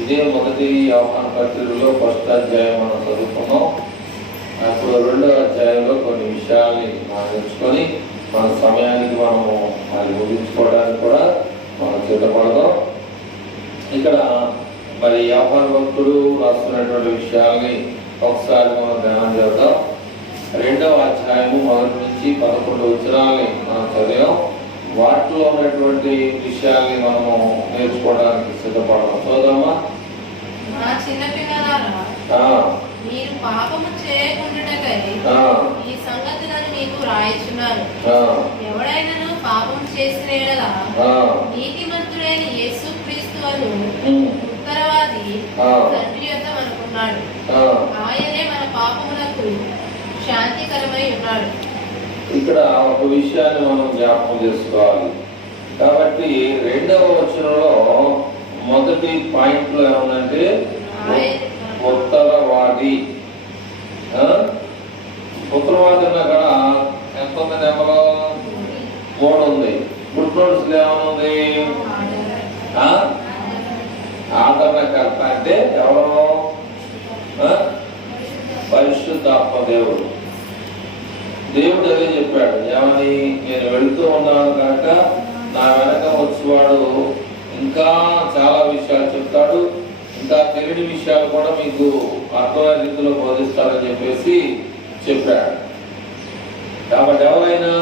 ఇదే మొదటి యోహాను పత్రికలో ఫస్ట్ అధ్యాయం మనం చదువుకున్నాం. అప్పుడు రెండో అధ్యాయంలో కొన్ని విషయాల్ని మనం ఎంచుకొని మన సమయానికి మనం అది ముగించుకోవడానికి కూడా మనం సిద్ధపడదాం. ఇక్కడ మరి యోహాను భక్తుడు రాస్తున్నటువంటి విషయాల్ని ఒకసారి మనం ధ్యానం చేద్దాం. రెండవ అధ్యాయము మొదటి నుంచి 11 వచనాల్ని మనం చదివాం. వాటిలో ఉన్నటువంటి విషయాల్ని మనము నేర్చుకోవడానికి సిద్ధపడదాం. చూద్దామా? మీరు పాపము చేయకుండాటకై ఈ సంగతులను మీకు రాయిచున్నాను. ఎవడైనను పాపం చేసిన యెడల నీతిమంతుడైన యేసుక్రీస్తు అను ఉత్తరవాది తండ్రి యొద్ద మనకున్నాడు. ఆయనే మన పాపములకు శాంతికరమై ఉన్నాడు. ఇక్కడ ఒక విషయాన్ని మనం జ్ఞాపకం చేసుకోవాలి. కాబట్టి రెండవ వచనంలో మొదటి పాయింట్ లో ఏమందంటే ఉత్తరవాది. ఉత్తరవాది అన్న కూడా ఎంతమంది నెంబరు 3 ఉంది. గుడ్ నోట్స్ ఏమనుంది? ఆదరణకర్త అంటే ఎవరు? పరిశుద్ధాత్మ దేవుడు. దేవుడు అదే చెప్పాడు. ఏమని? నేను వెళుతూ ఉన్నాను కనుక నా వెనక వచ్చేవాడు ఇంకా చాలా విషయాలు చెప్తాడు, ఇంకా తెలియని విషయాలు కూడా మీకు అర్థమైన రీతిలో బోధిస్తాడని చెప్పేసి చెప్పాడు. కాబట్టి ఎవరైనా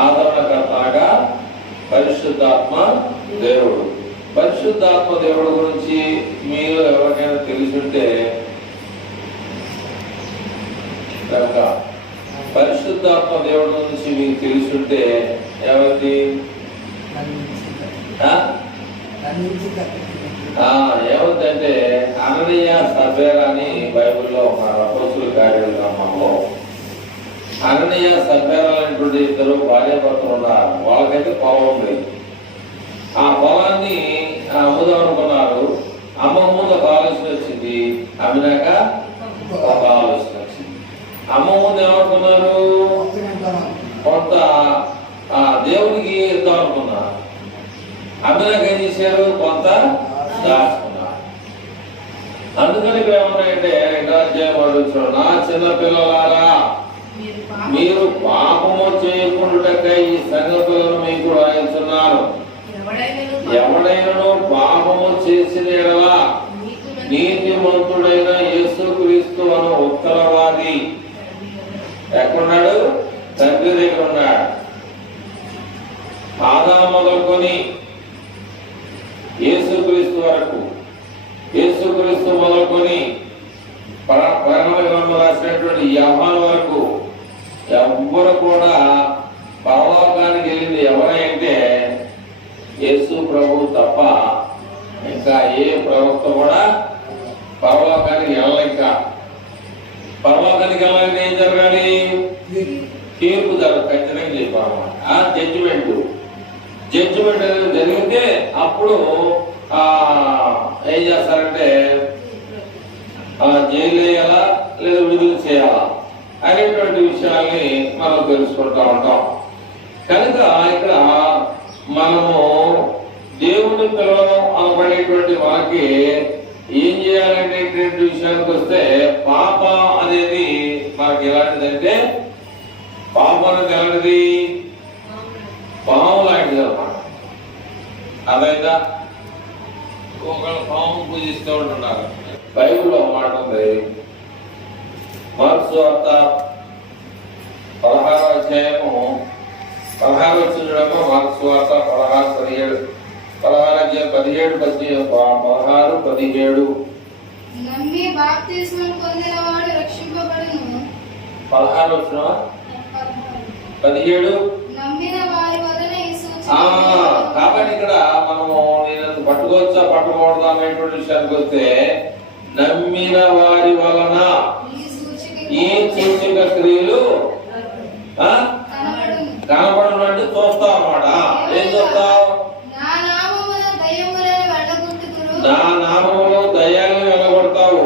ఆదరణకర్తగా పరిశుద్ధాత్మ దేవుడు. పరిశుద్ధాత్మ దేవుడు గురించి మీరు ఎవరికైనా తెలుసుంటే కనుక పరిశుద్ధాత్మ దేవుడి నుంచి మీకు తెలుసుంటే ఎవరిది? ఏమిటంటే అననీయ సఫేరా అని బైబిల్లో మన అపోస్తుల కార్యాల గ్రంథంలో అననీయ సఫేరా అనేటువంటి 2 భార్యాభర్తలు ఉన్నారు. వాళ్ళకైతే పొలం ఉంది. ఆ పొలాన్ని అమ్ముదాం అనుకున్నారు. అమ్మ ముందు ఒక ఆలోచన వచ్చింది, అమ్మినాక ఒక ఆలోచన వచ్చింది. అమ్మ ముందు ఏమనుకున్నారు? కొంత దేవునికి ఇద్దాం అనుకున్నారు. అమ్మినాక ఏం చేశారు? కొంత దాచుకున్నారు. అందుకని ఇక్కడ ఏమన్నాయంటే 2వ అధ్యాయం నా చిన్న పిల్లలారా మీరు పాపము చేయకుండాటకై ఈ సంగతులను మీకు రాయించున్నాను. ఎవడైనను పాపము చేసిన యెడల నీతిమంతుడైన యేసుక్రీస్తు అను ఉత్తరవాది ఎక్కడున్నాడు? తండ్రి దగ్గర ఉన్నాడు. ఆదాము మొదలుకొని యేసుక్రీస్తు వరకు, యేసుక్రీస్తు మొదలుకొని ప్రకటన గ్రంథం రాసినటువంటి యోహాను వరకు ఎవ్వరు కూడా పరలోకానికి వెళ్ళింది ఎవరైతే యేసు ప్రభు తప్ప ఇంకా ఏ ప్రవక్త కూడా పరలోకానికి వెళ్ళలేక. పరలోకానికి వెళ్ళాలంటే ఏం జరగాలి? తీర్పు ఖచ్చితంగా చెప్పాలన్నమాట. జడ్జిమెంట్ అనేది జరిగితే అప్పుడు ఏం చేస్తారంటే జైలు వేయాలా లేదా విడుదల చేయాలా అనేటువంటి విషయాల్ని మనం తెలుసుకుంటా ఉంటాం. కనుక ఇక్కడ మనము దేవుని పిల్లలు అనబడేటువంటి మనకి ఏం చేయాలనేటువంటి విషయానికి వస్తే పాప అనేది మనకి ఎలాంటిదంటే పాపం అనేది ఎలాంటిది? పాము లాంటిది అన్నమాట. అదైతే ఒకళ్ళు పాము పూజిస్తూ ఉంటున్నారు. బైబిల్లో మాట ఉంది. మార్క్స్ వార్త 16వ అధ్యాయము 16 వచ్చిన మార్క్స్ వార్త 16 అధ్యాయం 17 నమ్మి బాప్తిస్మం పొందినవాడు రక్షింపబడును. 16 వచ్చిన 17 నమ్మిన వారి వలన ఈ సూచన. కాబట్టి ఇక్కడ మనము నేను పట్టుకోవచ్చా పట్టుకోవడదా అనేటువంటి విషయానికి వస్తే నమ్మిన వారి వలన ఈ సూచక క్రియలు కనబడను అంటే చూస్తావు అన్నమాట. ఏం చూస్తావు? నా నామములో దయ్యాలను వెళ్ళగొడతావు.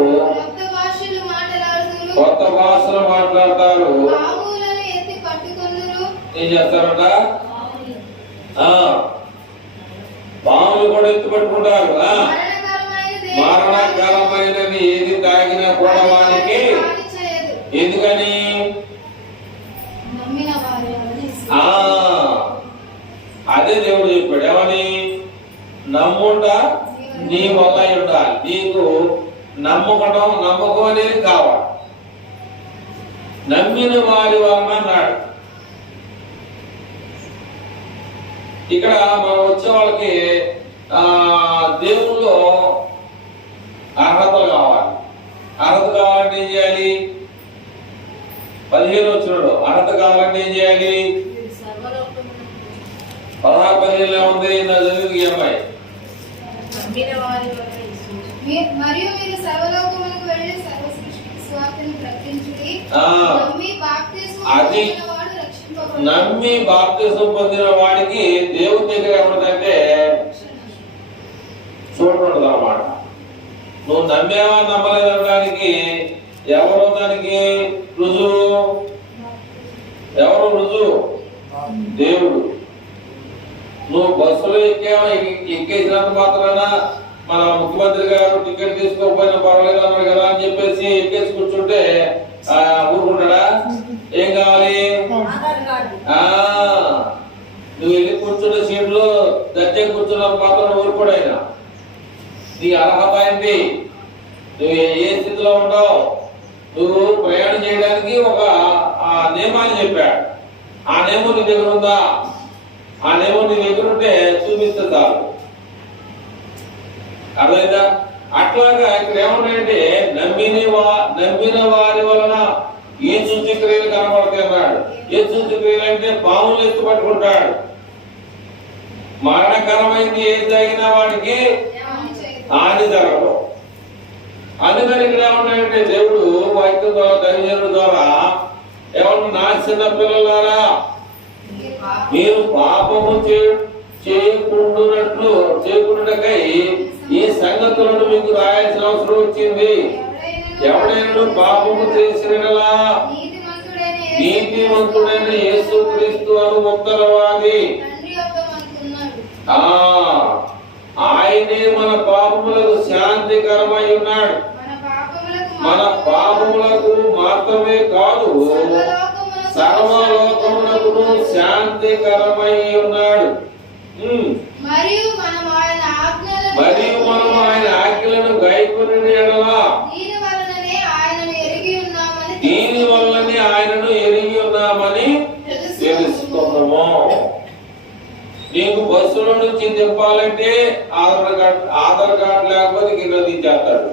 కొత్త భాషలు మాట్లాడతారు. ఏం చేస్తారట? పాములు కూడా ఎత్తు పట్టుకుంటారు. మరణకరమైనది మరణకరమైనది ఏది తాగినా కూడా వానికి. హాని చేయదు. ఎందుకని? నమ్మిన వారి వలన యేసు. అదే దేవుడు చెప్పాడు. ఏమని? నమ్ముట నీ వల్ల ఉండాలి. నీకు నమ్మకం అనేది కావాలి. నమ్మిన వారి వలన అన్నాడు. ఇక్కడ మనం వచ్చే వాళ్ళకి దేవుల్లో అర్హతలు కావాలి. అర్హత కావాలంటే ఏం చేయాలి? 15 వచ్చినాడు. అర్హత కావాలంటే ఏం చేయాలి? 16-15 ఉంది. నా చదివింది ఈ అమ్మాయి. మరియు మీరు సర్వలోకములకు వెళ్ళి సర్వ సృష్టికి సువార్తను ప్రకటించుడి. నమ్మి బాప్తిస్మము అది పొందినవాడు రక్షింపబడును. నమ్మి బాప్తిసం పొందిన వాడికి దేవుని దగ్గర ఏమంటే చూడకూడదు అన్నమాట. నువ్వు నమ్మేవా నమ్మలేదనడానికి ఎవరు దానికి రుజువు? ఎవరు రుజువు? దేవుడు. నువ్వు బస్సులో ఎక్కేసినంత మాత్రాన మన ముఖ్యమంత్రి గారు టికెట్ తీసుకోకపోయినా పర్వాలేదు అన్నాడు కదా అని చెప్పేసి ఎక్కేసి కూర్చుంటే ఊరుకుంటాడా? ఏం కావాలి? నువ్వు వెళ్ళి కూర్చున్న సీట్లో దర్జా కూర్చున్నంత మాత్రం ఊరుకోడైనా. నీ అర్హత ఏంటి? నువ్వు ఏ స్థితిలో ఉండవు? నువ్వు ప్రయాణం చేయడానికి ఒక నియమాన్ని చెప్పాడు. ఆ నియమం నీ దగ్గర ఉందా? ఆ నియమం నీ దగ్గర ఉంటే చూపిస్తే చాలు. అర్థమైందా? అట్లాగా ఇక్కడ ఏమన్నాయంటే నమ్మిన వారి వలన ఏ సూచక్రియలు కనబడతాయి అన్నాడు. ఏ సూచక్రియలు అంటే పాములు ఎత్తు పట్టుకుంటాడు. మరణకరమైంది ఏది తగిన వాడికి హాని జరగదు. అందుకని ఇక్కడ ఏమన్నాయంటే దేవుడు వాక్యం ద్వారా దైవజనుల ద్వారా ఏమన్నా నా చిన్న పిల్లలారా మీరు పాపము చేయకుండాకై ఈ సంగతులను మీకు రాయాల్సిన అవసరం వచ్చింది. ఎవడైనా పాపము చేసినలా నీతిమంతుడైన యేసుక్రీస్తు అను ఉత్తరవాది ఆయనే మన పాపములకు శాంతికరమై ఉన్నాడు. మన పాపములకు మాత్రమే కాదు సర్వలోకములకు శాంతికరమై ఉన్నాడు. మరియు మనం ఆయన ఆజ్ఞలను గైకొని దీని వల్లనే ఆయనను ఎరిగి ఉన్నామని తెలుసుకున్నాము. నీకు బస్సులో నుంచి తిప్పాలంటే ఆధార్ కార్డు లేకపోతే కింద దించేస్తాడు.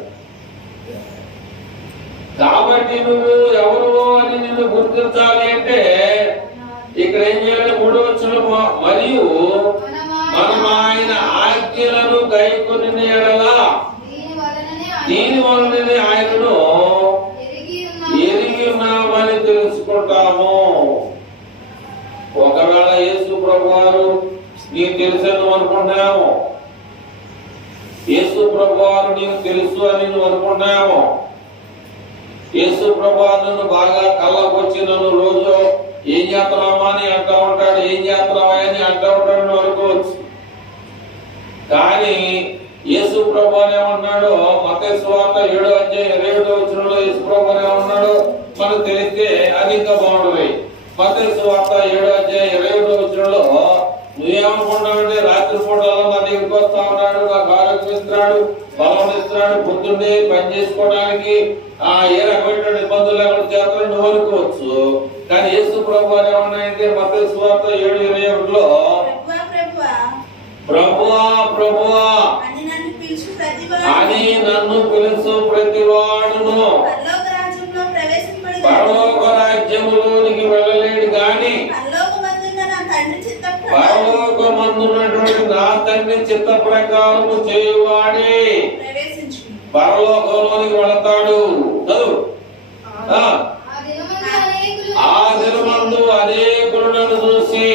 కాబట్టి నువ్వు ఎవరు అని నిన్ను గుర్తించాలి అంటే ఇక్కడ ఏం చేయాలి? 3వ వచనం మరియు మనం ఆయన ఆజ్ఞలను గైకొని ఎడలా దీని వలననే ఆయనను ఎరిగి ఉన్నామని తెలుసుకుంటాము. ఒకవేళ యేసు ప్రభువారు నీకు తెలుసని అనుకుంటున్నాము. యేసు ప్రభువారు నీకు తెలుసు అని నువ్వు అనుకుంటున్నాము. యేసు ప్రభువారు నన్ను బాగా కళ్ళకు వచ్చి నన్ను రోజు ఏం చేస్తున్నామా అని అంటూ ఉంటాడు, ఏం చేస్తున్నావా అని అంటూ ఉంటాడు నువ్వు అనుకోవచ్చు. కానీ యేసు ప్రభువారు ఏమన్నాడో మత్తయి సువార్త 7:27 యేసు ప్రభువారు ఏమన్నాడో మనకు తెలిస్తే అది ఇంకా బాగుంటుంది. మత్తయి సువార్త 7:27 నువ్వేమనుకుంటావంటే రాత్రి పూటలో నా దగ్గరికి వస్తా ఉన్నాడు, నాకు ఆరోగ్యం ఇస్తున్నాడు, బలం ఇస్తున్నాడు, పొద్దున్నే పని చేసుకోవడానికి ఏ రకమైన ఇబ్బందులు లేకుండా చేస్తాడు నువ్వు అనుకోవచ్చు. కానీ యేసు ప్రభువారు ఏమన్నాయంటే మత్తయి సువార్త 7:21 ప్రభువా ప్రభువా అని నన్ను పిలుచు ప్రతివాడును పరలోక రాజ్యములోనికి వెళ్ళలేడు గాని పరలోకమందున్నటువంటి నా తండ్రి చిత్త ప్రకారము చేయువాడే పరలోకంలోనికి వెళతాడు. చదువు. ఆ దినమందు అనేకులు నన్ను చూసి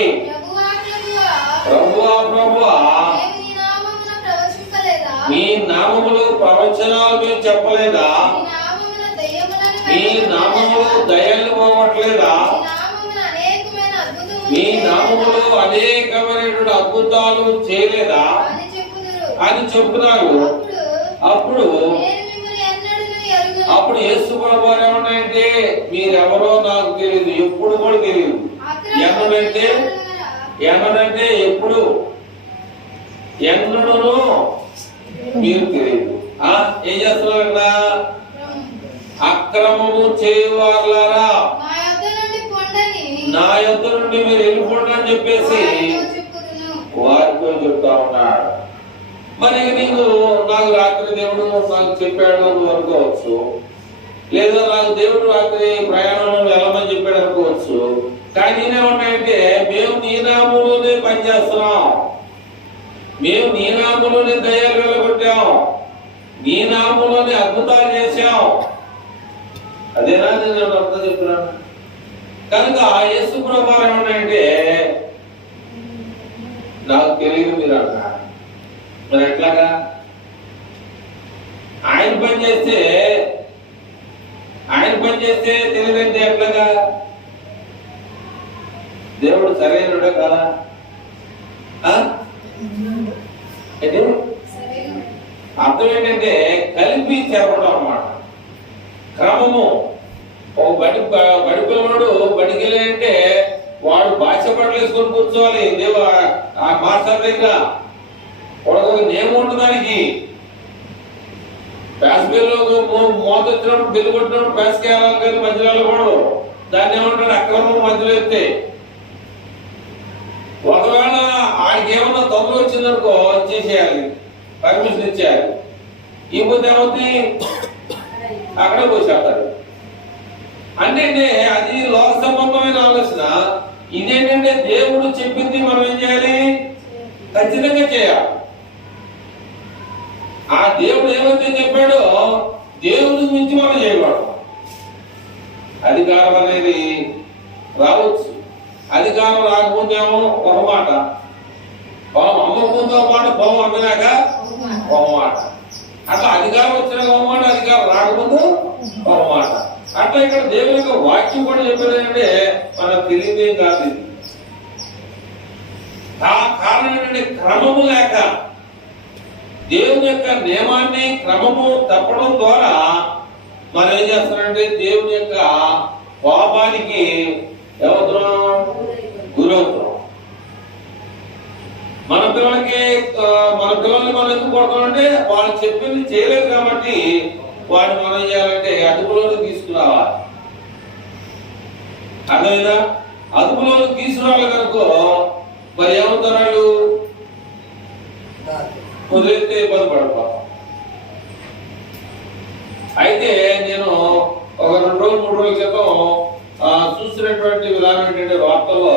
ప్రభువా ప్రభువా నీ నామములు ప్రవచనాలు మీరు చెప్పలేదా? నీ నామములు దయలు పోవట్లేదా? నీ నామములు అనేకమైనటువంటి అద్భుతాలు చేయలేదా? అని చెప్తున్నారు. అప్పుడు నేను మిమ్మల్ని ఎన్నడూను ఎరుగను. అప్పుడు యేసు ప్రభువు ఏమన్నాయంటే మీరెవరో నాకు తెలియదు, ఎప్పుడు కూడా తెలియదు. ఎన్నడంటే ఎప్పుడు, ఎన్నడూను మీరు తెలియదు. ఏం చేస్తున్నారు అక్కడ? అక్రమము చేయవారులారా నా యొద్ద నుండి మీరు వెళ్ళిపోండి అని చెప్పేసి వారితో చెప్తా ఉన్నాడు. మరి నాకు రాత్రి దేవుడు నాకు చెప్పాడు నువ్వు అనుకోవచ్చు, లేదా నాకు దేవుడు రాత్రి ప్రయాణంలో వెళ్ళమని చెప్పాడు అనుకోవచ్చు. కానీ నేనేమన్నాయంటే మేము నీ నామములోనే పనిచేస్తున్నాం, మేము నీ నామములోనే దయ్యాలు వెళ్ళగొట్టాం, నీ నామములోనే అద్భుతాలు చేశాం. అదేనా నేను అర్థం చెప్తున్నాను. కనుక యేసు ప్రభువు ఏమన్నాయంటే నాకు తెలియదు మీరు అన్నారు. మరి ఎట్లాగా? ఆయన పని చేస్తే తెలియదంటే ఎట్లాగా? దేవుడు సరైనడే కదా? అర్థం ఏంటంటే కలిపి చేపడం అన్నమాట. క్రమము. ఒక బడి పిల్లవాడు బడికి వెళ్ళాడంటే వాడు భాష బట్టలు వేసుకొని కూర్చోవాలి. ఆ మాస్టర్ దగ్గర ఒక నేమ్ ఉంటుంది దానికి. ప్యాస్ బిల్లు మోత వచ్చినప్పుడు బిల్లు కొట్టినప్పుడు ప్యాస్కి వెళ్ళాలి కానీ మధ్యలో వెళ్ళకూడదు. దాన్ని ఏమంటాడు? అక్రమం మధ్యలో ఎత్తే. ఒకవేళ ఆయనకి ఏమన్నా తొందర వచ్చిందనుకో ఇచ్చేసేయాలి, పర్మిషన్ ఇచ్చేయాలి. ఇకపోతే ఏమవుతుంది? అక్కడే పోసేస్తారు. అంటే అది లోక సంబంధమైన ఆలోచన. ఇదేంటంటే దేవుడు చెప్పింది మనం ఏం చేయాలి? ఖచ్చితంగా చేయాలి. ఆ దేవుడు ఏమైతే చెప్పాడో దేవుడి మించి మనం చేయకూడదు. అధికారం అనేది రావచ్చు, అధికారం రాకపోతేమో ఒక మాట, పొలం అమ్మకంతో పాటు పొలం అమ్మినాక ఒక మాట, అట్లా అధికారం వచ్చినాక ఒక మాట, అధికారం రాకముందు ఒక మాట. అట్లా ఇక్కడ దేవుని యొక్క వాక్యం కూడా చెప్పేది ఏంటంటే మనకు తెలియదేం కాదు. ఆ కారణం ఏంటంటే క్రమము లేక, దేవుని యొక్క నియమాన్ని క్రమము తప్పడం ద్వారా మనం ఏం చేస్తామంటే దేవుని యొక్క కోపానికి ఏమవుతున్నాం? గురవుతున్నాం. మన పిల్లల్ని మనం ఎందుకు కొడతామంటే వాళ్ళు చెప్పింది చేయలేదు కాబట్టి వాడిని మనం ఏం చేయాలంటే అదుపులోకి తీసుకురావాలి. అర్థమైందా? అదుపులోకి తీసుకురావాలి కనుక మరి ఏమవుతారు? వాళ్ళు కుదిరితే ఇబ్బంది పడిపోతాం. అయితే నేను ఒక 2 రోజులు 3 రోజుల క్రితం చూసినటువంటి విధానం ఏంటంటే వార్తల్లో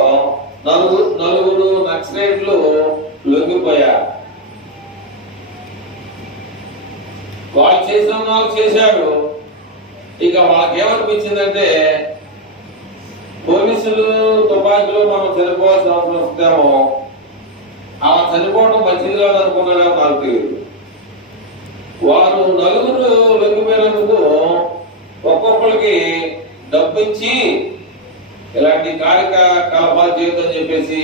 నలుగురు నక్సలైట్లు లొంగిపోయారు. వాళ్ళు చేసిన వాళ్ళు చేశారు. ఇక వాళ్ళకేమనిపించిందంటే పోలీసులు తుపాకీలో మనం చనిపోవాల్సిన అవసరం వస్తేమో అలా చనిపోవడం మంచిది కాదు అనుకున్నారో నాకు తెలియదు. వారు నలుగురు లొంగిపోయినందుకు ఒక్కొక్కరికి డబ్బిచ్చి ఇలాంటి కార్యకలాపాలు చేయొద్దని చెప్పేసి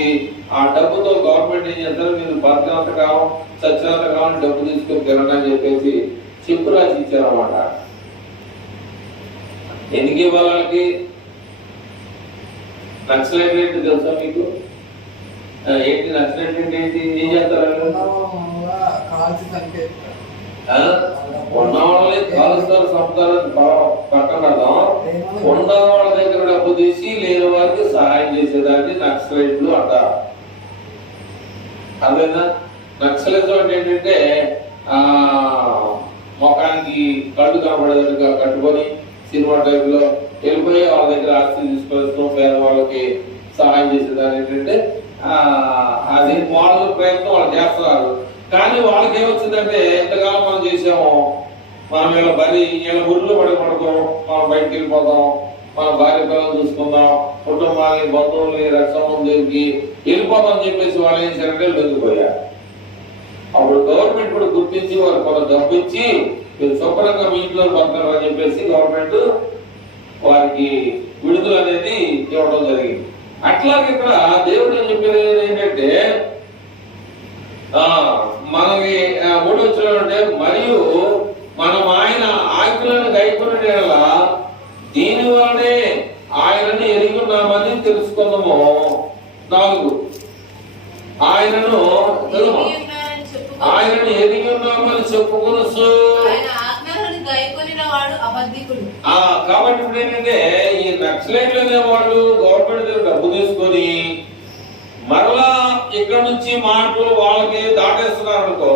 ఆ డబ్బుతో గవర్నమెంట్ ఏం చేస్తారు? మీరు బతికినంత కాలం చచ్చినంత కాలం డబ్బు తీసుకొని తినండి అని చెప్పేసి చెప్పు రాసి ఇచ్చారన్నమాట. ఎందుకు ఇవ్వాలి వాళ్ళకి? నక్సలైట్ ఏంటి తెలుసా మీకు? ఏంటి నక్సలైట్ అంటే ఏంటి? ఏం చేస్తారు? ఉన్న వాళ్ళని కాలుస్తారు, చంపుతారని పక్కన ఉన్న వాళ్ళ దగ్గర డబ్బు తీసి లేని వారికి సహాయం చేసేదాన్ని నక్సలైట్లు అంటారు. అదేనా? నక్సలిజం అంటే ఏంటంటే ముఖానికి కళ్ళు కనబడేదిగా కట్టుకొని సినిమా టైంలో వెళ్ళిపోయి వాళ్ళ దగ్గర ఆస్తి తీసుకొస్తాం, పేదవాళ్ళకి సహాయం చేసేదాన్ని ఏంటంటే అది మోడల్ ప్రయత్నం వాళ్ళు చేస్తున్నారు. కానీ వాళ్ళకి ఏమొచ్చిందంటే ఎంతకాలం మనం చేసామో మనం వీళ్ళ ఊర్లో పడతాం, మనం బయటకు వెళ్ళిపోతాం, మన భార్య పిల్లలు చూసుకుందాం, కుటుంబాన్ని బంధువుల్ని రక్షణ దగ్గరికి వెళ్ళిపోతాం అని చెప్పేసి వాళ్ళు ఏం చేశారంటే లొంగిపోయారు. అప్పుడు గవర్నమెంట్ కూడా గుర్తించి వారు కొంత డబ్బు ఇచ్చి మీరు శుభ్రంగా మీ ఇంట్లో బతకారు అని చెప్పేసి గవర్నమెంట్ వారికి విడుదల అనేది ఇవ్వడం జరిగింది. అట్లాగే ఇక్కడ దేవుడు ఏం చెప్పేది ఏంటంటే మనకి మూడు వచ్చిన అంటే మరియు మనం ఆయన ఆజ్ఞలను గైకొనిన యెడల దీని వలనే ఆయనను ఎరిగి ఉన్నామని తెలుసుకుందాము. 4 ఆయనను ఎరిగి ఉన్నామని చెప్పుకొనొచ్చు. కాబట్టి ఇప్పుడు ఏంటంటే ఈ నక్సలైట్లు అనేవాళ్ళు గవర్నమెంట్ దగ్గర డబ్బు తీసుకొని మరలా ఇక్కడ నుంచి మాటలు వాళ్ళకి దాటేస్తున్నారు అనుకో,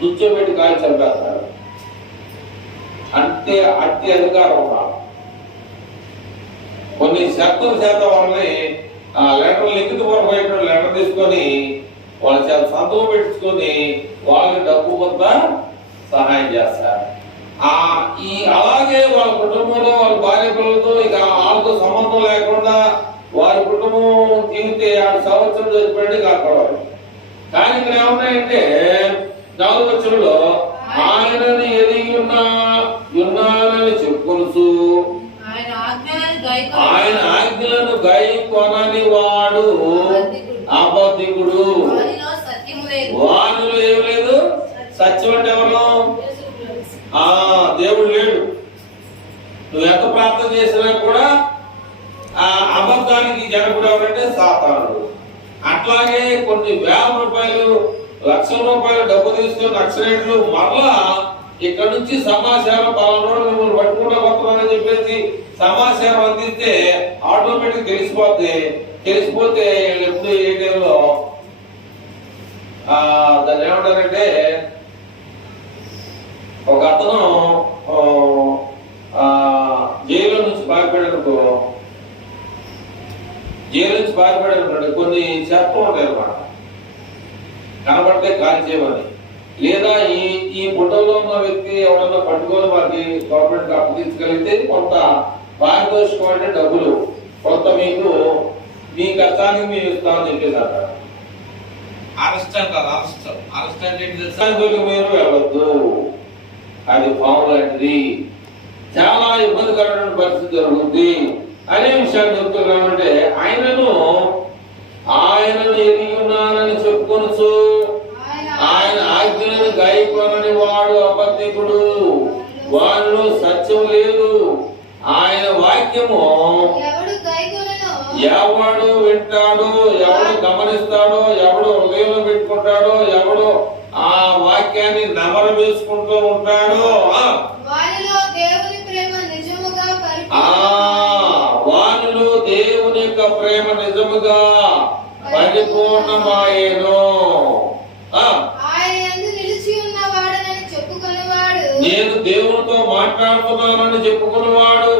నుంచోబెట్టి కాల్చి చంపేస్తారు. అంటే అట్టి అధికారం ఉన్నారు. కొన్ని శాతం వాళ్ళని లెటర్ లిఖిత పూర్వక లెటర్ తీసుకొని వాళ్ళ చేత సంతకం పెట్టించుకొని వాళ్ళకి డబ్బు కొంత సహాయం చేస్తారు. అలాగే వాళ్ళ కుటుంబంలో వాళ్ళ భార్య పిల్లలతో ఇక వాళ్ళతో సంబంధం లేకుండా వారి కుటుంబం తీరితే 6 సంవత్సరం చచ్చిపోయింది కాకపోవాలి. కానీ ఇక్కడ ఏమున్నాయంటే 4వ వచనంలో ఆయనని ఎరిగి ఉన్నానని చెప్పుకొనుచు ఆయన ఆజ్ఞలను గైకొనని వాడు అబద్ధికుడు, వానిలో ఏం లేదు. సత్యం అంటే ఎవరు? దేవుడు లేడు. నువ్వు ఎంత ప్రార్థన చేసినా కూడా అబద్ధానికి జనకుడు ఎవరంటే సాతానుడు. అట్లాగే కొన్ని వేల రూపాయలు, లక్షల రూపాయలు డబ్బు తీసుకుని నక్సలైట్లు మరలా ఇక్కడ నుంచి సమాచారం పలానా మిమ్మల్ని పట్టుకుంటా వస్తున్నారని చెప్పేసి సమాచారం అందిస్తే ఆటోమేటిక్ తెలిసిపోతే ఎప్పుడు ఏ టైంలో దాన్ని ఏమంటారంటే ఒక అతను జైలు నుంచి పారిపోయాడు. కొన్ని చట్టం ఉంటాయి అన్నమాట, కనబడితే కాల్ చేయమని. లేదా ఈ ఫోటోలో ఉన్న వ్యక్తి ఎవరన్నా పట్టుకొని వారికి గవర్నమెంట్ అప్పు తీసుకెళ్తే కొంత పారితోషికం అంటే డబ్బులు కొంత మీ కష్టానికి మేము ఇస్తామని చెప్పేసి అంటారు. అరెస్ట్ అంటారు. అరెస్ట్ అంటే మీరు వెళ్ళొద్దు, అది పాము లాంటిది, చాలా ఇబ్బందికరమైన పరిస్థితి జరుగుతుంది అనే విషయాన్ని చెప్తున్నామంటే ఆయనను ఎరిగి ఉన్నానని చెప్పుకొనొచ్చు. ఆయన ఆజ్ఞలను గైకొనని వాడు అబద్ధికుడు, వారిలో సత్యం లేదు. ఆయన వాక్యము ఎవడు వింటాడో, ఎవడు గమనిస్తాడో, ఎవడు హృదయంలో పెట్టుకుంటాడో, ఎవడు ఆ వాక్యాన్ని నమర వేసుకుంటూ ఉంటాడో వానిలో దేవుని యొక్క ప్రేమ నిజముగా పరిపూర్ణమాయేను. నేను దేవునితో మాట్లాడుతున్నానని చెప్పుకున్నవాడు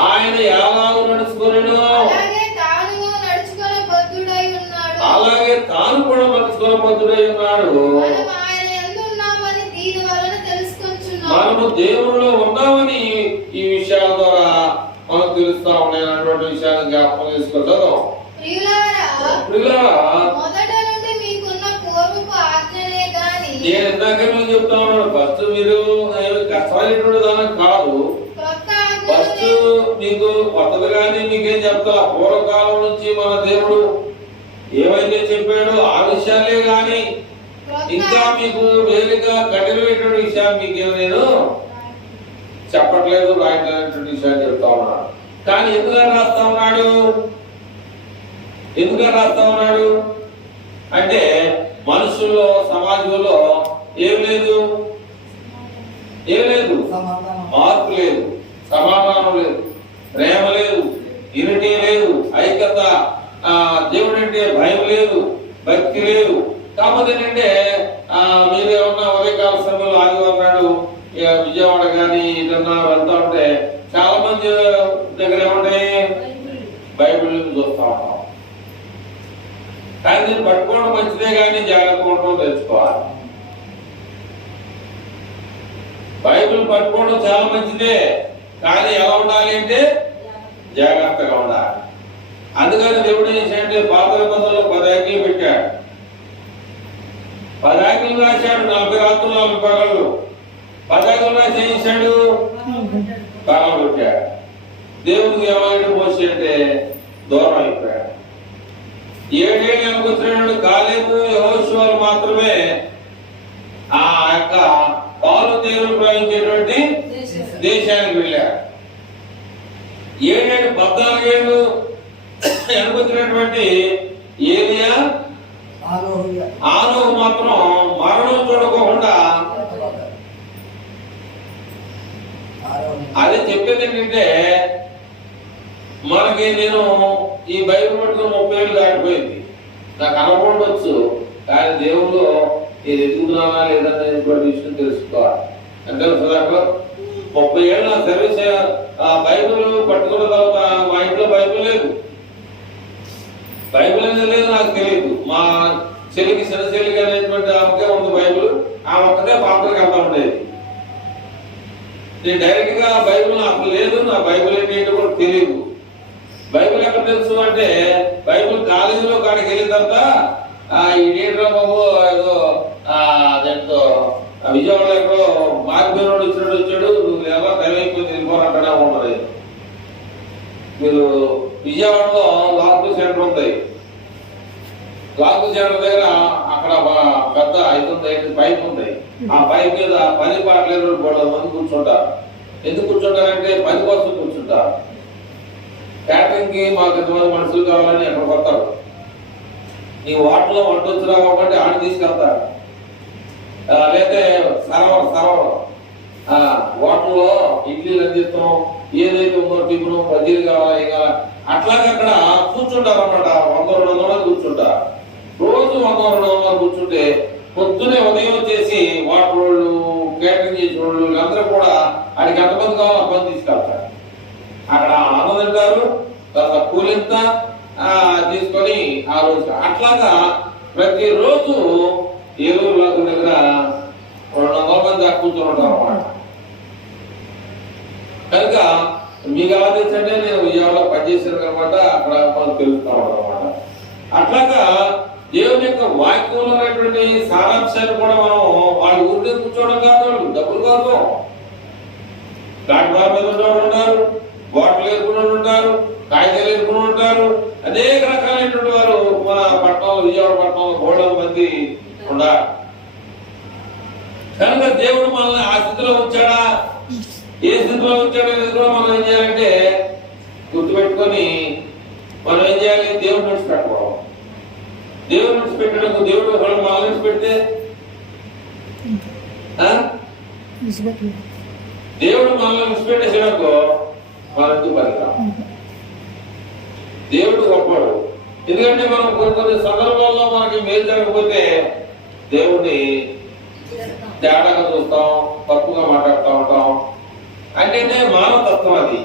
ఆయన ఎలాగూ నడుచుకునేను, అలాగే తాను కూడా నడుచుకునే బద్ధుడై ఉన్నాడు. మనము దేవునిలో ఉన్నామని ఈ విషయాల ద్వారా మనం తెలుస్తా ఉన్నాయన్నటువంటి విషయాన్ని జ్ఞాపకం చేసుకుంటాం. నేను ఇందాక చెప్తా ఉన్నాను, ఫస్ట్ మీరు కష్టమైనటువంటి దానికి కాదు, ఫస్ట్ మీకు కొత్తది కానీ మీకేం చెప్తా. పూర్వకాలం నుంచి మన దేవుడు ఏవైతే చెప్పాడో ఆ విషయాలే గాని ఇంకా మీకు వేరుగా కఠినమైనటువంటి విషయాలు మీకేమో నేను చెప్పట్లేదు, రాయట్లేనటువంటి విషయాలు చెప్తా ఉన్నాడు. కానీ ఎందుకని రాస్తా ఉన్నాడు అంటే మనుషుల్లో సమాజంలో ఏం లేదు, మార్పు లేదు, సమాధానం లేదు, ప్రేమ లేదు, యూనిటీ లేదు, ఐక్యత, దేవుడు అంటే భయం లేదు, భక్తి లేదు. కాకపోతే ఏంటంటే మీరు ఏమన్నా ఉదయకాల సమయంలో ఆదివారం నాడు విజయవాడ కానీ ఏదన్నా వెళ్తా ఉంటే చాలా మంది దగ్గర ఏమంటాయి బైబిల్ చూస్తా ఉంటాం. కానీ దీన్ని పట్టుకోవడం మంచిదే కానీ జాగ్రత్త ఉండడం తెచ్చుకోవాలి. బైబిల్ పట్టుకోవడం చాలా మంచిదే కానీ ఎలా ఉండాలి అంటే జాగ్రత్తగా ఉండాలి. అందుకని దేవుడు ఏం చేయండి, పాత నిబంధనలో 10 ఆజ్ఞలు పెట్టాడు. 10 ఆజ్ఞలు రాశాడు, 40 రాత్రులు 40 పగళ్ళు. 10 ఆజ్ఞలు రాసి ఏం చేశాడు, కాలం పెట్టాడు. దేవుడికి ఏమైనా మోసి అంటే దూరం అయిపోయాడు. 7 ఏళ్ళకు వచ్చినటువంటి కాలేబు యెహోషువలు మాత్రమే ఆ యొక్క పాలు తేనెలు ప్రవహించేటువంటి దేశానికి వెళ్ళారు. 7 14 ఏళ్ళు వెనకొచ్చినటువంటి ఏలియా ఆనోకు మాత్రం మరణం చూడకోకుండా, అది చెప్పేది ఏంటంటే మనకి నేను ఈ బైబిల్ పట్టుకుని 30 ఏళ్ళు దాటిపోయింది, నాకు అనుకోవచ్చు. కానీ దేవుడు నేను ఎదుగుతున్నానా లేదనేటువంటి విషయం తెలుసుకోవాలి. అంటే అసలు 30 ఏళ్ళు నా సర్వీస్ బైబిల్ పట్టుకున్న తర్వాత మా ఇంట్లో బైబిల్ లేదు, బైబిల్ అనేది లేదు, నాకు తెలియదు. మా చెల్లికి చిన్న చెల్లికి అనేటువంటి ఆమెకే ఉంది బైబిల్, ఆమె ఒక్కటే పాత్రకి వెళ్తా ఉండేది. నేను డైరెక్ట్ గా బైబిల్ నాకు లేదు, నా బైబిల్ ఏంటంటే కూడా తెలియదు. బైబిల్ ఎక్కడ తెలుసు అంటే బైబిల్ కాలేజీలో కాడికి వెళ్ళిన తర్వాత ఈ లీడర్ బాబు ఏదో దాంతో విజయవాడలో ఎక్కడో మాగిపోయినోడు వచ్చాడు, నువ్వు ఎలా టైం అయిపోయింది వెళ్ళిపోరంటనే ఉన్నది. మీరు విజయవాడలో లాక్డౌన్ సెంటర్ ఉంది, లాక్డౌన్ సెంటర్ దగ్గర అక్కడ పెద్ద 5 పైప్ ఉంది. ఆ పైప్ మీద పని పాటలేరు 3 మంది కూర్చుంటారు. ఎందుకు కూర్చుంటారంటే పని కోసం కూర్చుంటారు. క్యాటరింగ్ కి మాకు ఎంతమంది మనుషులు కావాలని అక్కడ కొడతారు. నీ వాటర్లో వంట వచ్చి రాకపోతే ఆడ తీసుకెళ్తారు. లేకపోతే సరవరం వాటర్లో ఇడ్లీలు అందిస్తాం, ఏదైతే ఉందో టిఫిన్ బజ్జీలు కావాలి అట్లాగే అక్కడ కూర్చుంటారు అన్నమాట. 100-200 మంది కూర్చుంటారు. రోజు 100-200 మంది కూర్చుంటే పొద్దునే ఉదయం వచ్చేసి వాటర్ వాళ్ళు క్యాటరింగ్ చేసిన వాళ్ళు వీళ్ళందరూ కూడా ఆడికి ఎంతమంది కావాలో పని తీసుకెళ్తారు. అక్కడ అన్నం తింటారు, తర్వాత కూలింత తీసుకొని ఆ రోజు అట్లాగా ప్రతిరోజు ఏలూరు లాగు దగ్గర 200 మంది దాకా కూర్చొని ఉంటారు అన్నమాట. కనుక మీకు ఎలా తెలుసంటే నేను విజయవాడలో పనిచేసాను అనమాట, అక్కడ మనం తెలుస్తా ఉంటాం అన్నమాట. అట్లాగా దేవుని యొక్క వాక్యంలో ఉన్నటువంటి సారాంశాన్ని కూడా మనం వాళ్ళ ఊరికే కూర్చోవడం కాదు, డబ్బులు కాదు. ప్లాట్ఫామ్ మీద ఉన్నవాళ్ళు ఉంటారు, బాటిల్ వేసుకుని ఉంటారు, కాగితాలు వేసుకుని ఉంటారు, అనేక రకాలైనటువంటి వారు మన పట్టణంలో విజయవాడ పట్టణంలో 300 మంది ఉన్నారు. కనుక దేవుడు మనల్ని ఆ స్థితిలో ఉంచాడా, ఏ స్థితిలో ఉంచాడో అనేది కూడా మనం ఏం చేయాలంటే గుర్తుపెట్టుకొని మనం ఏం చేయాలి, దేవుడు విడిచిపెట్టుకోవాలి. దేవుడు విడిచిపెట్టడానికి దేవుడు ఒకళ్ళు మనల్ని విడిచిపెడితే దేవుడు మనల్ని విడిచిపెట్టేసాడనుకో మనం ఎందుకు పనికిరాం. దేవుడు గొప్పవాడు. ఎందుకంటే మనం కొన్ని సందర్భాల్లో మనకి మేలు జరగకపోతే దేవుడిని తేడాగా చూస్తాం, తప్పుగా మాట్లాడుతూ ఉంటాం. అంటే మానవతత్వం అది.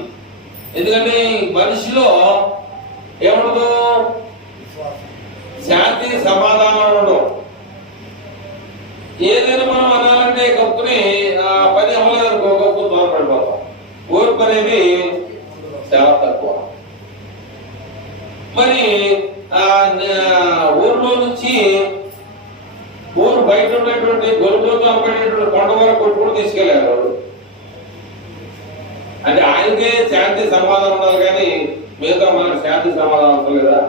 ఎందుకంటే మనిషిలో ఏముండదు, శాంతి సమాధానం ఉండవు. ఏదైనా మనం అనాలంటే కప్పుని పని అవ్వలేదు కప్పు దూరపడిపోతాం. ఓర్పు అనేది చాలా తక్కువ. మరి ఊర్లో నుంచి ఊరు బయట ఉన్నటువంటి గొలుపులతో పడినటువంటి కొండ వరకు కొట్టుకుని తీసుకెళ్లారు. అంటే ఆయనకే శాంతి సమాధానం ఉండాలి, కానీ మిగతా మనకు శాంతి సమాధానం ఉండలేదా?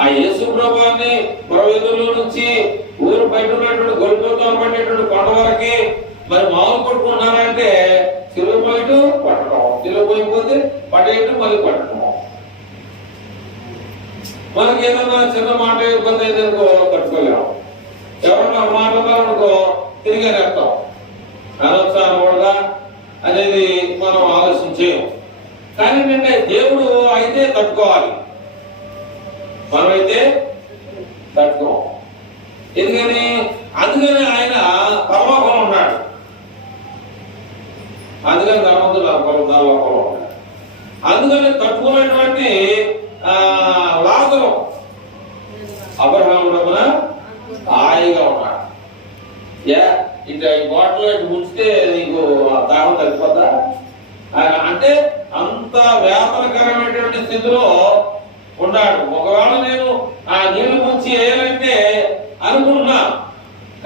ఆ యేసు ప్రభువాన్ని పురవేదుల నుంచి ఊరు బయట ఉన్నటువంటి గొలుపులతో పడినటువంటి కొండ వరకి మరి మామూలు కొట్టుకుంటున్నారంటే చెరువు పోయిట్టు పట్టడం, చెరువు పోయిపోతే పడేయటం, మళ్ళీ పట్టడం. మనకి ఏదన్నా చిన్న మాట ఇబ్బంది అయితే కట్టుకోలేము. ఎవరన్నా మాట్లాడాలనుకో తిరిగి నేస్తాం. అనొచ్చాను కూడా అనేది మనం ఆలోచించేము. కానీ నిన్న దేవుడు అయితే తట్టుకోవాలి, మనమైతే తట్టుకోం. ఎందుకని? అందుకని ఆయన పరలోకంలో ఉన్నాడు, అందుకని ధనవంతుడు పరలోకంలో ఉన్నాడు. అందుకని తట్టుకున్నటువంటి లాజరు అబ్రహాము డబ్బున హాయిగా ఉన్నాడు. ఇట్లా ఈ బాటిల్ ఇటు ముంచితే నీకు దాహం తగ్గిపోద్దా అంటే అంత వ్యాపకరమైనటువంటి స్థితిలో ఉన్నాడు. ఒకవేళ నేను ఆ నీళ్లు ముంచి వేయాలంటే అనుకుంటున్నా,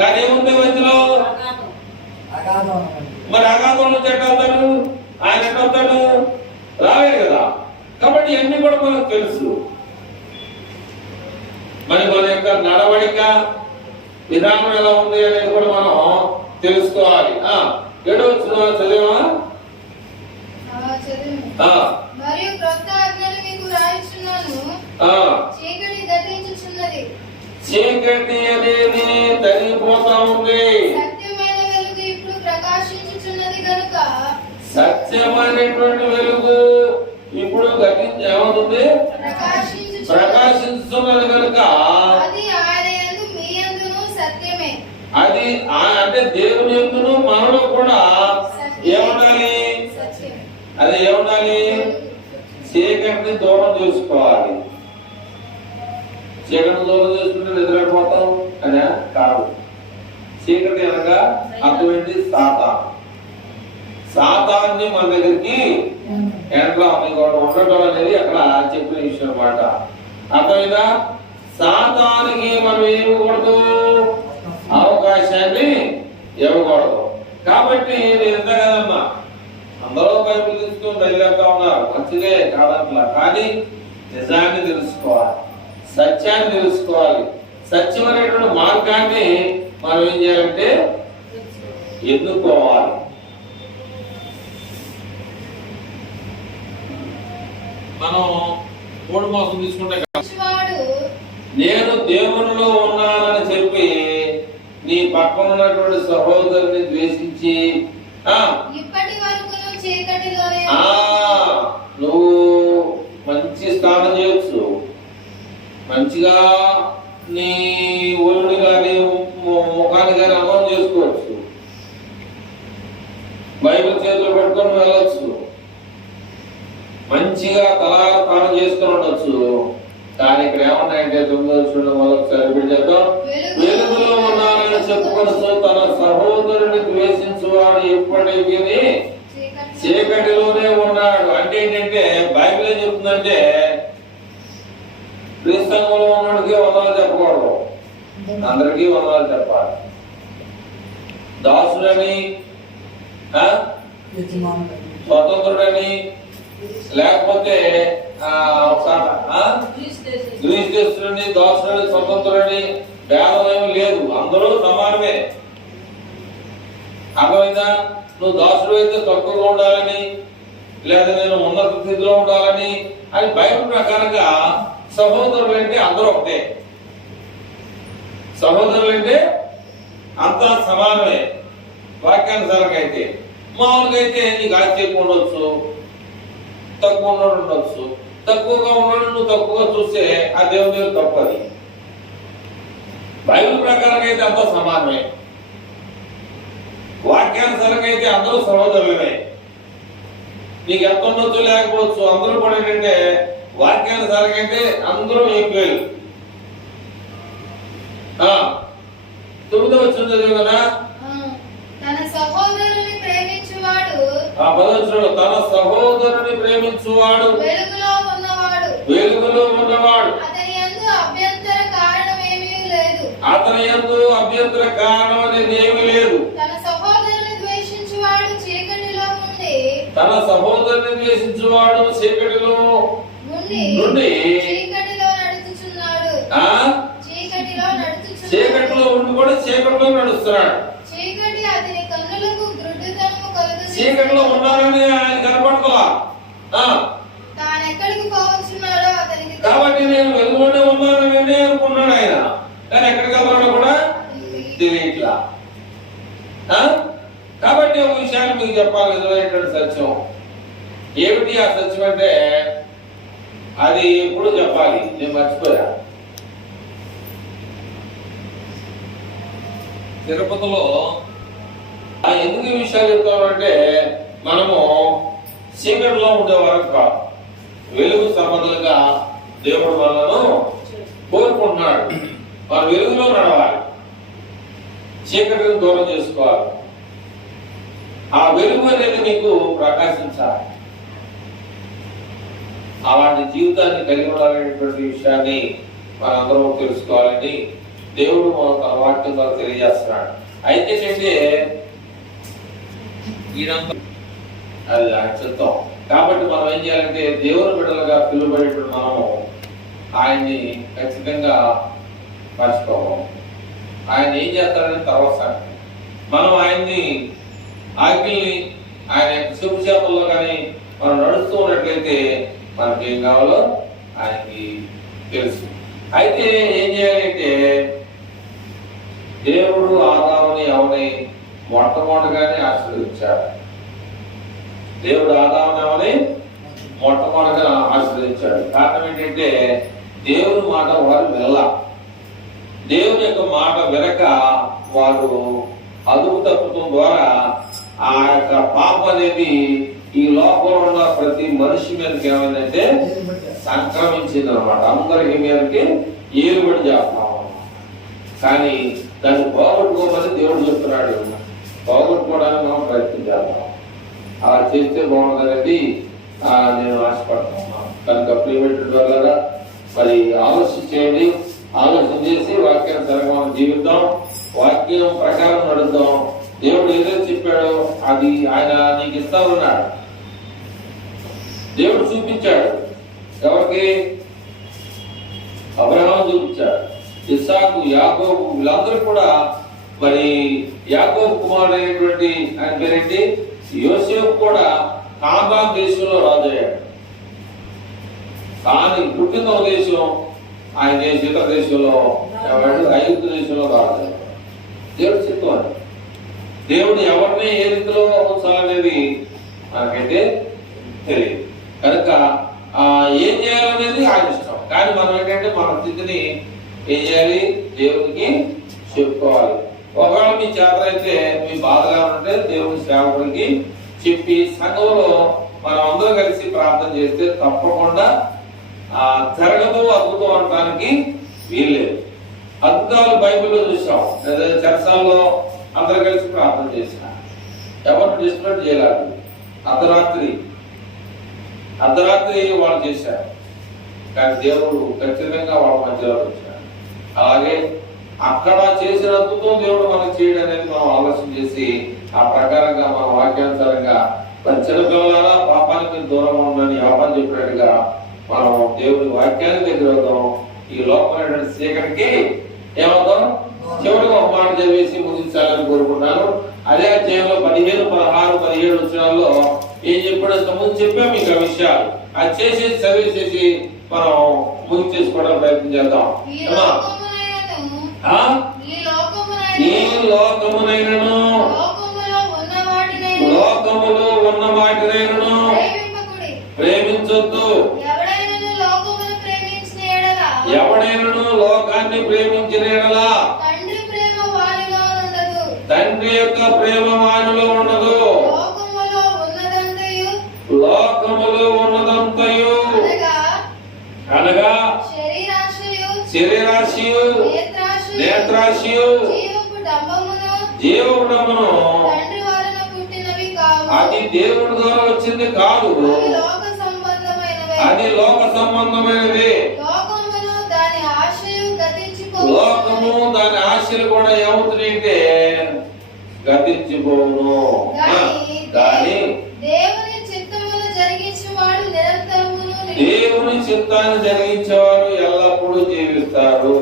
కానీ ఏముంది మధ్యలో? మరి అగాధం నుంచి ఎట్లా వస్తాడు ఆయన? ఎట్లా వస్తాడు? రాలేదు కదా. కాబట్టి ఇవన్నీ కూడా మనకు తెలుసు. మరి మన యొక్క నడవడిక విధానం ఎలా ఉంది అనేది కూడా మనం తెలుసుకోవాలి. 7వ వచనం చదివా? మరియు క్రొత్త ఆజ్ఞలు మీకు రాయిచున్నాను, చీకటి గతించుచున్నది, చీకటి అనేది తరిగిపోతా ఉంది, సత్యమైన వెలుగు ఇప్పుడు ప్రకాశించుచున్నది గనుక, సత్యమైనటువంటి వెలుగు ఇప్పుడు ఏమవుతుంది? ప్రకాశించుతున్నది కనుక అది ఆయన యందు మీ యందును సత్యమే. అది అంటే దేవుని యందును మనలో కూడా ఏముండాలి? అది ఏముండాలి? చీకటిని దూరం చేసుకోవాలి. చీకటిని దూరం చేసుకుంటే నిద్రపోతాం అనే కాదు. చీకటి అనగా అటువంటి సాతాన్ని మన దగ్గరికి ఉండటం అనేది అక్కడ చెప్పిన విషయం అన్నమాట. అర్థమైందా? సాతానికి మనం ఇవ్వకూడదు, అవకాశాన్ని ఇవ్వకూడదు. కాబట్టి నేను ఎంత కదమ్మా, అందరూ బైబిల్ తీసుకొని బయలుదేరుతా ఉన్నారు, మంచిదే కాదట్లా. కానీ నిజాన్ని తెలుసుకోవాలి, సత్యాన్ని తెలుసుకోవాలి. సత్యమైనటువంటి మార్గాన్ని మనం ఏం చేయాలంటే ఎన్నుకోవాలి. మనం 3 మాసం తీసుకుంటే నేను దేవునిలో ఉన్నానని చెప్పి నీ పక్కన ఉన్నటువంటి సహోదరుని ద్వేషించి ఇప్పటి వరకు చీకటిలోనే నువ్వు మంచి స్నానం చేయొచ్చు, మంచిగా నీ ఒళ్ళుని కానీ ముఖాన్ని కానీ అన్నం చేసుకోవచ్చు, బైబిల్ చేతులు పెట్టుకొని వెళ్ళొచ్చు, మంచిగా తలాలు చేసుకుని ఉండొచ్చు. కానీ ఇక్కడ ఏమన్నాయంటే 9వ వచనం ఒకసారి చేద్దాం. వెలుగులో ఉన్నానని చెప్పుకొనొచ్చు తన సహోదరుని ద్వేషించువాడు ఎప్పటికీ చీకటిలోనే ఉన్నాడు. అంటే ఏంటంటే బైబిల్ ఏం చెప్తుందంటే క్రీస్తులో ఉన్నోడికి వందలు చెప్పకూడదు, అందరికీ వందలు చెప్పాలి. దాసుడని స్వతంత్రుడని లేకపోతే గ్రీస్ దేశులని దాసుడని స్వతంత్రుడని భేదం ఏమి లేదు, అందరూ సమానమే. అర్థమైందా? నువ్వు దాసుడు అయితే తక్కువగా ఉండాలని లేదా నేను ఉన్నత స్థితిలో ఉండాలని అని బైబిల్ ప్రకారంగా సహోదరులు అంటే అందరూ ఒకటే. సహోదరులు అంటే అంతా సమానమే. వాక్యానుసారంగా అయితే మామూలుగా అయితే నీకు ఆశ్చర్యం ఉండొచ్చు, తక్కువ ఉన్నాడు ఉండొచ్చు. తక్కువగా ఉన్నాడు నువ్వు తక్కువగా చూస్తే ఆ దేవుని తప్పది. బైబిల్ ప్రకారంగా అయితే అంతా సమానమే. వాక్యానుసారంగా అయితే అందరూ సహోదరులమే. నీకు ఎంత ఉండొచ్చు లేకపోవచ్చు, అందరూ కూడా ఏంటంటే వాక్యానుసారంగా అయితే అందరూ ఈక్వల్. 9వ వచనం చదివాం కదా, తన సహోదరుని ప్రేమించువాడు తన సహోదరుని ప్రేమించువాడు వెలుగులో ఉన్నవాడు అతని యందు అభ్యంతర కారణం అనేది ఏమీ లేదు. తన సహోదరుని ద్వేషించువాడు చీకటిలో నుండి చీకటిలో నడుచుచున్నాడు. చీకటిలో ఉండి కూడా చీకటిలో నడుస్తున్నాడు. చీకటి అతని కన్నులకు గ్రుడ్డుతనము కలుగజేయును. చీకటిలో ఉన్నారని ఆయన కనపడతలా, తాను ఎక్కడికి పోవచ్చున్నాడో అతనికి కాబట్టి నేను వెలుగులోనే ఉన్నానని అనుకున్నాడు ఆయన. కానీ ఎక్కడికి వెళ్తాడో కూడా తెలియట్లా. కాబట్టి ఒక విషయాన్ని మీకు చెప్పాలి, నిజమైనటువంటి సత్యం ఏమిటి. ఆ సత్యం అంటే అది ఎప్పుడు చెప్పాలి, నేను మర్చిపోయా. తిరుపతిలో ఎందుకు ఈ విషయాలు చెప్తామంటే మనము చీకటిలో ఉండేవారం కాదు, వెలుగు సంబంధులుగా దేవుడు మనను కోరుకుంటున్నాడు. మన వెలుగులో నడవాలి, చీకటిని దూరం చేసుకోవాలి. ఆ వెలుగు అనేది నీకు ప్రకాశించాలి. అలాంటి జీవితాన్ని కలిగి ఉండాలనేటువంటి విషయాన్ని మనందరం తెలుసుకోవాలని దేవుడు తన వాక్యం ద్వారా తెలియజేస్తున్నాడు. అయితే ఏంటంటే అది చిత్తం. కాబట్టి మనం ఏం చేయాలంటే దేవుని బిడ్డలుగా పిలువబడేటువంటి మనము ఆయన్ని ఖచ్చితంగా మర్చిపోవాలి. ఆయన ఏం చేస్తాడని తర్వాత సంగతి. మనం ఆయన్ని ఆజ్ఞల్ని ఆయన యొక్క శుభశాపంలో కానీ మనం నడుస్తూ ఉన్నట్లయితే మనకి ఏం కావాలో ఆయనకి తెలుసు. అయితే ఏం చేయాలంటే దేవుడు ఆదాముని అవని మొట్టమొదటిగానే ఆశీర్వదించాడు. దేవుడు ఆదాముని అవని మొట్టమొదటిగా ఆశీర్వదించాడు. కారణం ఏంటంటే దేవుని మాట వారు వెళ్ళ, దేవుని యొక్క మాట వెనక వారు అదుపు తప్పటం ద్వారా ఆ యొక్క పాపం అనేది ఈ లోకంలో ఉన్న ప్రతి మనిషి మీదకి ఏమైందంటే సంక్రమించింది అనమాట. అందరికి మీదకి ఏలుబడి చేస్తాం. కానీ దాన్ని పోగొట్టుకోమని దేవుడు చెప్తున్నాడు. పోగొట్టుకోవడానికి మనం ప్రయత్నం చేద్దాం. అలా చేస్తే బాగుంటుందనేది నేను ఆశపడుతున్నాను. కనుక ప్రియమైనటువంటి వాళ్ళరా మరి ఆలోచించేయండి. ఆలోచన చేసి వాక్యానుసారంగా మనం జీవిద్దాం, వాక్యం ప్రకారం నడుద్దాం. దేవుడు ఏదైతే చెప్పాడో అది ఆయన నీకు ఇస్తానన్నాడు. దేవుడు చూపించాడు. ఎవరికి? అబ్రహాము చూపించాడు, ఇస్సాకు, యాకోబు, వీళ్ళందరూ కూడా మరి యాకోబు కుమారుడు అయినటువంటి ఆయన పేరేంటి యోసేపు కూడా కానాను దేశంలో రాజు అయ్యాడు. కానీ పుట్టిన దేశం ఆయన ఇతర దేశంలో ఐగుప్తు దేశంలో రాజు. దేవుడు చిత్తం. దేవుడు ఎవరిని ఏ రీతిలో ఉంచాలనేది మనకైతే తెలియదు. కనుక ఏం చేయాలనేది ఆయన ఇష్టం. కానీ మనం ఏంటంటే మన స్థితిని ఏం చేయాలి? దేవునికి చెప్పుకోవాలి. ఒకవేళ మీ చేత అయితే మీ బాధగా ఉంటే దేవుని సేవకుడికి చెప్పి సంఘంలో మనం అందరూ కలిసి ప్రార్థన చేస్తే తప్పకుండా జరగదు అద్భుతం అనడానికి వీల్లేదు. అద్భుతాలు బైబిల్లో చూసాం. చర్చాల్లో అందరూ కలిసి ప్రార్థన చేసిన ఎవరు డిస్టర్బ్ చేయలేదు. అర్ధరాత్రి వాళ్ళు చేశారు. కానీ దేవుడు ఖచ్చితంగా వాళ్ళ మధ్యలో వచ్చాడు. అలాగే అక్కడ చేసిన అద్భుతం దేవుడు మనకు చేయడం అనేది మనం ఆలోచన చేసి ఆ ప్రకారంగా మన వాక్యానుసారంగా చిన్నపిల్లలారా పాపానికి దూరంగా ఉందని వ్యాపారం చెప్పినట్టుగా మనం దేవుని వాక్యానికి దగ్గర అవుతాం. ఈ లోపల చీకటికి ఏమవుతాం? చివరిగా ఒక మాట చదివేసి ముగించాలని కోరుకుంటున్నాను. అదే అధ్యాయంలో 15, 16, 17 వచనాల్లో ఏం చెప్పాడో ముందు చెప్పాం మీకు ఆ విషయాలు. అది చేసేసి చదివేసేసి మనం ముగించేసుకోవడానికి ప్రయత్నం చేద్దాం. ఈ లోకమునైనను లోకములో ఉన్న వాటినైనను ప్రేమించొద్దు. ఎవడైనను లోకాన్ని ప్రేమించిన యెడల తండ్రి యొక్క ప్రేమ వానిలో ఉండదు. లోకములో ఉన్నదంతయు అనగా శరీరాశయు, నేత్రాశయు, జీవపు డమ్మను అది దేవుడి ద్వారా వచ్చింది కాదు, అది లోక సంబంధమైనది. లోకము దాని ఆశలు కూడా ఏమవుతున్నాయంటే గతించిపోను. కానీ దేవుని చిత్తాన్ని జరిగించేవారు ఎల్లప్పుడూ జీవిస్తారు.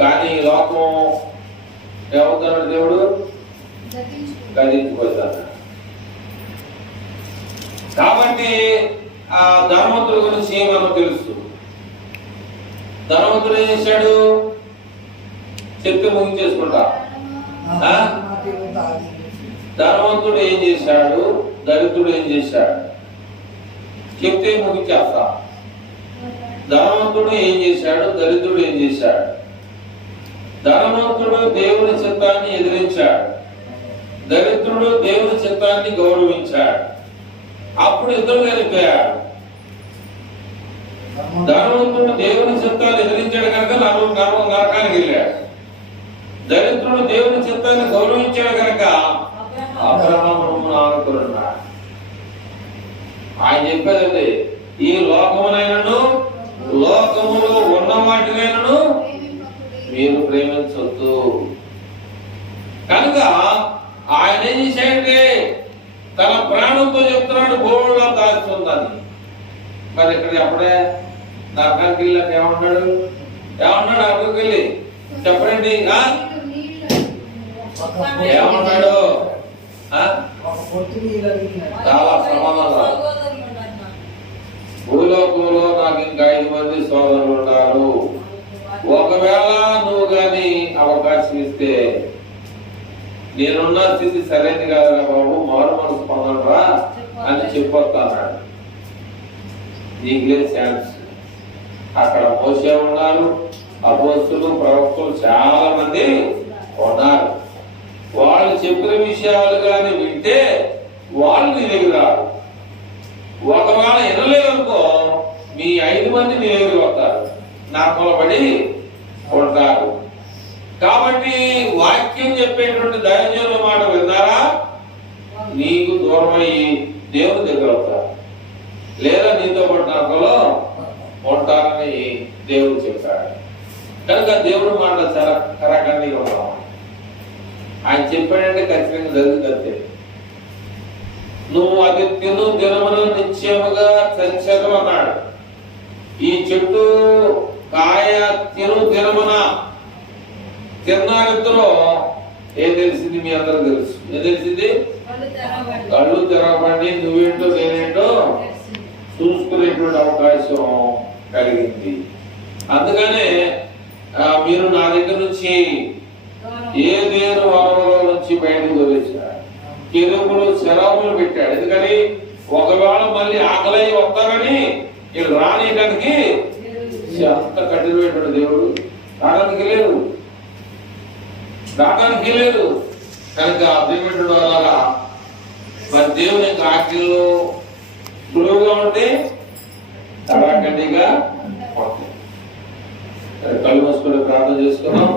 కానీ లోకం ఏమవుతాడు? దేవుడు గతించిపోతాడు. కాబట్టి ఆ ధనవంతుల గురించి మనకు తెలుసు. ధనవంతుడు ఏం చేశాడు? చెప్తే ముగించేసుకుంటా. ధనవంతుడు ఏం చేశాడు? దరిద్రుడు ఏం చేశాడు? చెప్తే ముగించేస్తా. ధనవంతుడు ఏం చేశాడు? దరిద్రుడు ఏం చేశాడు? ధనవంతుడు దేవుని చిత్తాన్ని ఎదిరించాడు, దరిద్రుడు దేవుని చిత్తాన్ని గౌరవించాడు. అప్పుడు ఇద్దరు కలిపాడు. ధనవంతుడు దేవుని చిత్తాన్ని ఎదిరించాడు కనుక నరకానికి వెళ్ళాడు. దరిద్రుడు దేవుని చిత్తాన్ని గౌరవించాడు కనుక అబ్రహామును ఆనుకున్నాడు. ఆయన చెప్పేదండి, ఈ లోకమునైనను లోకములో ఉన్న వాటినైనను మీరు ప్రేమించొద్దు. కనుక ఆయన ఏం చేశాడంటే తన ప్రాణంతో చెప్తున్నాడు గోళ్ళ దాచుతుందని. మరి ఇక్కడ ఎప్పుడే నరకానికి వెళ్ళాక ఏమన్నాడు? ఏమన్నాడు అక్కడికి వెళ్ళి చెప్పండి ఏమన్నాడు? చాలా సమాధానం. భూలోకంలో నాకు ఇంకా 5 మంది సోదరులు ఉన్నారు. ఒకవేళ నువ్వు గాని అవకాశం ఇస్తే నేనున్న స్థితి సరైనది కాదురా బాబు, మారు మనసు పొందరా అని చెప్పొస్తాడు. నీకు లేదు ఛాన్స్. అక్కడ మోసే ఉన్నారు, అపోస్తులు ప్రవక్తలు చాలా మంది ఉన్నారు. వాళ్ళు చెప్పిన విషయాలు కానీ వింటే వాళ్ళు నీ దగ్గర రారు. ఒకవేళ వినలేదనుకో మీ 5 మంది నీ దగ్గర వస్తారు, నా కొలబడి ఉంటారు. కాబట్టి వాక్యం చెప్పేటువంటి దైవజనుల మాట విన్నారా, నీకు దూరమయ్యి దేవుని దగ్గర వస్తారు, లేదా నీతో పాటు నాకులో ఉంటారని దేవుడు చెప్పాడు. కనుక దేవుడు మాట చాలా కరాఖండిగా ఉన్నాం. ఆయన చెప్పాడంటే ఖచ్చితంగా జరుగుతుంది. నువ్వు అది తిను దినమున నిశ్చయముగా చచ్చదు అన్నాడు. ఈ చెట్టు కాయ తిను దినమున తిన్నారిద్దరూ ఏం తెలిసింది? మీ అందరూ తెలుసు. ఏం తెలిసింది? కళ్ళు తెరవబడి నువ్వేంటో నేనేంటో చూసుకునేటువంటి అవకాశం కలిగింది. అందుకనే మీరు నా దగ్గర నుంచి ఏ దేని వరవలో నుంచి బయటకు తోలేశాడు, కెరూబులు శరాబులు పెట్టాడు. ఎందుకని ఒకవేళ మళ్ళీ ఆకలి వస్తారని వీళ్ళు రానియడానికి అంత కఠినమైనటువంటి దేవుడు రావడానికి లేదు. కనుక అభిమతుడు అలాగా మరి దేవుని యొక్క ఆజ్ఞలు సులువుగా ఉంటే కళాఖండిగా కళ్ళు మూసుకొని ప్రార్థన చేసుకున్నాం.